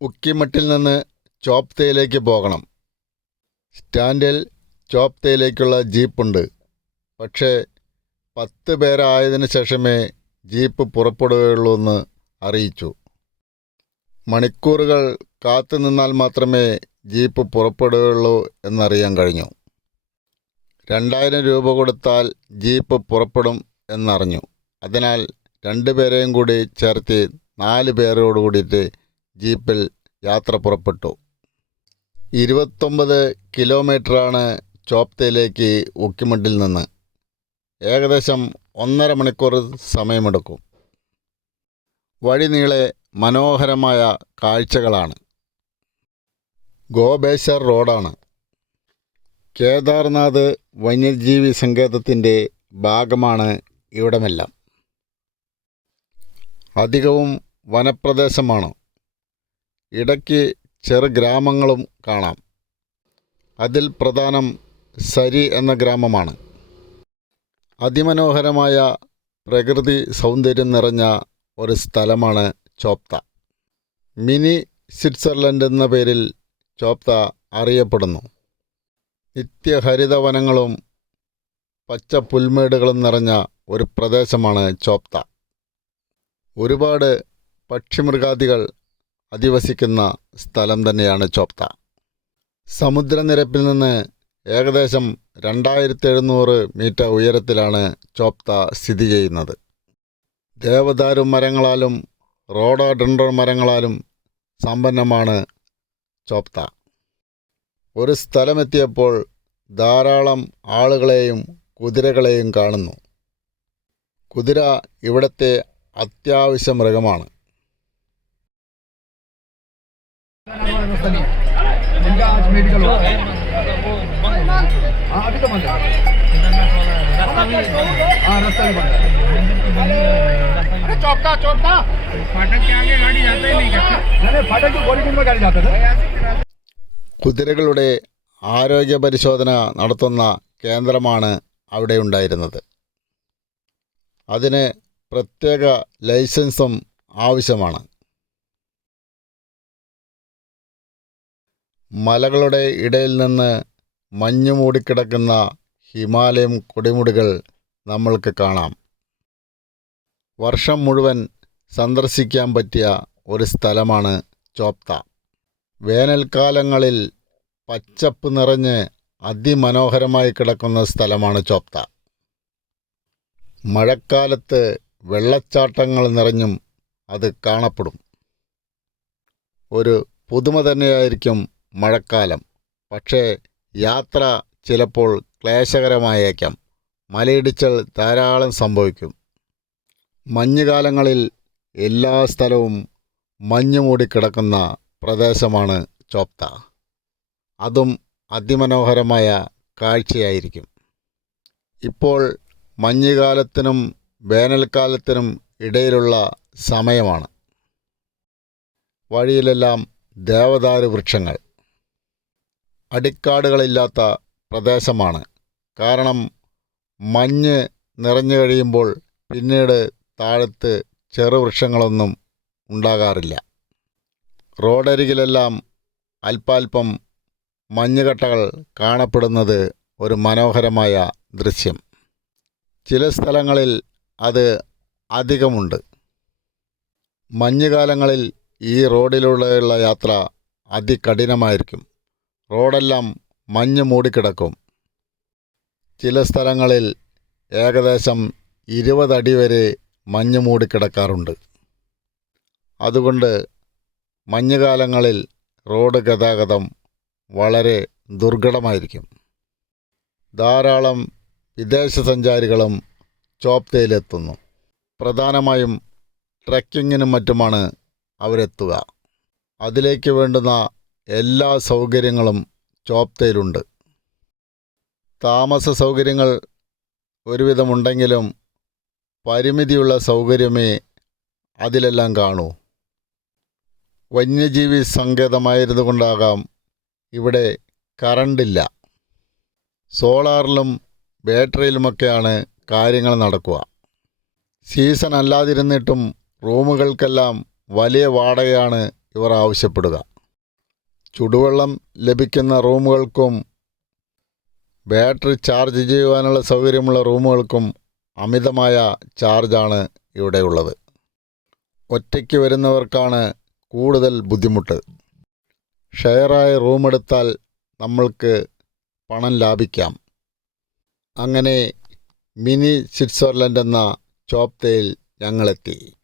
ഉക്കിമട്ടിൽ നിന്ന് ചോപ്തയിലേക്ക് പോകണം. സ്റ്റാൻഡിൽ ചോപ്തയിലേക്കുള്ള ജീപ്പുണ്ട്. പക്ഷേ 10 പേരായതിനു ശേഷമേ ജീപ്പ് പുറപ്പെടുകയുള്ളൂ എന്ന് അറിയിച്ചു. മണിക്കൂറുകൾ കാത്തു നിന്നാൽ മാത്രമേ ജീപ്പ് പുറപ്പെടുകയുള്ളൂ എന്നറിയാൻ കഴിഞ്ഞു. 2000 രൂപ കൊടുത്താൽ ജീപ്പ് പുറപ്പെടും എന്നറിഞ്ഞു. അതിനാൽ 2 പേരെയും കൂടി ചേർത്ത് 4 പേരോട് കൂടിയിട്ട് ജീപ്പിൽ യാത്ര പുറപ്പെട്ടു. 29 കിലോമീറ്ററാണ് ചോപ്തയിലേക്ക് ഉക്കിമട്ടിൽ നിന്ന്. ഏകദേശം 1.5 മണിക്കൂർ സമയമെടുക്കും. വഴി നീളെ മനോഹരമായ കാഴ്ചകളാണ്. ഗോബേശ്വർ റോഡാണ്. കേദാർനാഥ് വന്യജീവി സങ്കേതത്തിൻ്റെ ഭാഗമാണ് ഇവിടമെല്ലാം. അധികവും വനപ്രദേശമാണ്. ഇടയ്ക്ക് ചെറു ഗ്രാമങ്ങളും കാണാം. അതിൽ പ്രധാനം സരി എന്ന ഗ്രാമമാണ്. അതിമനോഹരമായ പ്രകൃതി സൗന്ദര്യം നിറഞ്ഞ ഒരു സ്ഥലമാണ് ചോപ്ത. മിനി സ്വിറ്റ്സർലൻഡ് എന്ന പേരിൽ ചോപ്ത അറിയപ്പെടുന്നു. നിത്യഹരിതവനങ്ങളും പച്ച പുൽമേടുകളും നിറഞ്ഞ ഒരു പ്രദേശമാണ് ചോപ്ത. ഒരുപാട് പക്ഷിമൃഗാദികൾ അധിവസിക്കുന്ന സ്ഥലം തന്നെയാണ് ചോപ്ത. സമുദ്രനിരപ്പിൽ നിന്ന് ഏകദേശം 2700 മീറ്റർ ഉയരത്തിലാണ് ചോപ്ത സ്ഥിതി ചെയ്യുന്നത്. ദേവദാരു മരങ്ങളാലും റോഡോഡെൻഡ്രോൺ മരങ്ങളാലും സമ്പന്നമാണ് ചോപ്ത. ഒരു സ്ഥലമെത്തിയപ്പോൾ ധാരാളം ആളുകളെയും കുതിരകളെയും കാണുന്നു. കുതിര ഇവിടുത്തെ അത്യാവശ്യ മൃഗമാണ്. കുതിരകളുടെ ആരോഗ്യ പരിശോധന നടത്തുന്ന കേന്ദ്രമാണ് അവിടെ ഉണ്ടായിരുന്നത്. അതിന് പ്രത്യേക ലൈസൻസും ആവശ്യമാണ്. മലകളുടെ ഇടയിൽ നിന്ന് മഞ്ഞു മൂടിക്കിടക്കുന്ന ഹിമാലയം കൊടുമുടികൾ നമ്മൾക്ക് കാണാം. വർഷം മുഴുവൻ സന്ദർശിക്കാൻ പറ്റിയ ഒരു സ്ഥലമാണ് ചോപ്ത. വേനൽക്കാലങ്ങളിൽ പച്ചപ്പ് നിറഞ്ഞ് അതിമനോഹരമായി കിടക്കുന്ന സ്ഥലമാണ് ചോപ്ത. മഴക്കാലത്ത് വെള്ളച്ചാട്ടങ്ങൾ നിറഞ്ഞും അത് കാണപ്പെടും. ഒരു പുതുമ തന്നെയായിരിക്കും മഴക്കാലം. പക്ഷേ യാത്ര ചിലപ്പോൾ ക്ലേശകരമായേക്കാം. മലയിടിച്ചൽ ധാരാളം സംഭവിക്കും. മഞ്ഞുകാലങ്ങളിൽ എല്ലാ സ്ഥലവും മഞ്ഞു മൂടിക്കിടക്കുന്ന പ്രദേശമാണ് ചോപ്ത. അതും അതിമനോഹരമായ കാഴ്ചയായിരിക്കും. ഇപ്പോൾ മഞ്ഞുകാലത്തിനും വേനൽക്കാലത്തിനും ഇടയിലുള്ള സമയമാണ്. വഴിയിലെല്ലാം ദേവദാരു വൃക്ഷങ്ങൾ. അടിക്കാടുകളില്ലാത്ത പ്രദേശമാണ്. കാരണം മഞ്ഞ് നിറഞ്ഞു കഴിയുമ്പോൾ പിന്നീട് താഴത്ത് ചെറുവൃക്ഷങ്ങളൊന്നും ഉണ്ടാകാറില്ല. റോഡരികിലെല്ലാം അല്പാൽപ്പം മഞ്ഞുകട്ടകൾ കാണപ്പെടുന്നത് ഒരു മനോഹരമായ ദൃശ്യം. ചില സ്ഥലങ്ങളിൽ അത് അധികമുണ്ട്. മഞ്ഞുകാലങ്ങളിൽ ഈ റോഡിലൂടെയുള്ള യാത്ര അതികഠിനമായിരിക്കും. റോഡെല്ലാം മഞ്ഞ് മൂടിക്കിടക്കും. ചില സ്ഥലങ്ങളിൽ ഏകദേശം 20 അടി വരെ മഞ്ഞ് മൂടിക്കിടക്കാറുണ്ട്. അതുകൊണ്ട് മഞ്ഞുകാലങ്ങളിൽ റോഡ് ഗതാഗതം വളരെ ദുർഘടമായിരിക്കും. ധാരാളം വിദേശ സഞ്ചാരികളും ചോപ്തയിലെത്തുന്നു. പ്രധാനമായും ട്രെക്കിങ്ങിനും മറ്റുമാണ് അവരെത്തുക. അതിലേക്ക് വേണ്ടുന്ന എല്ലാ സൗകര്യങ്ങളും ചോപ്തയിലുണ്ട്. താമസ സൗകര്യങ്ങൾ ഒരുവിധമുണ്ടെങ്കിലും പരിമിതിയുള്ള സൗകര്യമേ അതിലെല്ലാം കാണൂ. വന്യജീവി സങ്കേതമായിരുന്നുകൊണ്ടാകാം ഇവിടെ കറണ്ടില്ല. സോളാറിലും ബാറ്ററിയിലുമൊക്കെയാണ് കാര്യങ്ങൾ നടക്കുക. സീസൺ അല്ലാതിരുന്നിട്ടും റൂമുകൾക്കെല്ലാം വലിയ വാടകയാണ് ഇവർ ആവശ്യപ്പെടുക. ചുടുവെള്ളം ലഭിക്കുന്ന റൂമുകൾക്കും ബാറ്ററി ചാർജ് ചെയ്യുവാനുള്ള സൗകര്യമുള്ള റൂമുകൾക്കും അമിതമായ ചാർജാണ് ഇവിടെയുള്ളത്. ഒറ്റയ്ക്ക് വരുന്നവർക്കാണ് കൂടുതൽ ബുദ്ധിമുട്ട്. ഷെയറായി റൂമെടുത്താൽ നമ്മൾക്ക് പണം ലാഭിക്കാം. അങ്ങനെ മിനി സ്വിറ്റ്സർലൻഡ് എന്ന ചോപ്തയിൽ ഞങ്ങളെത്തി.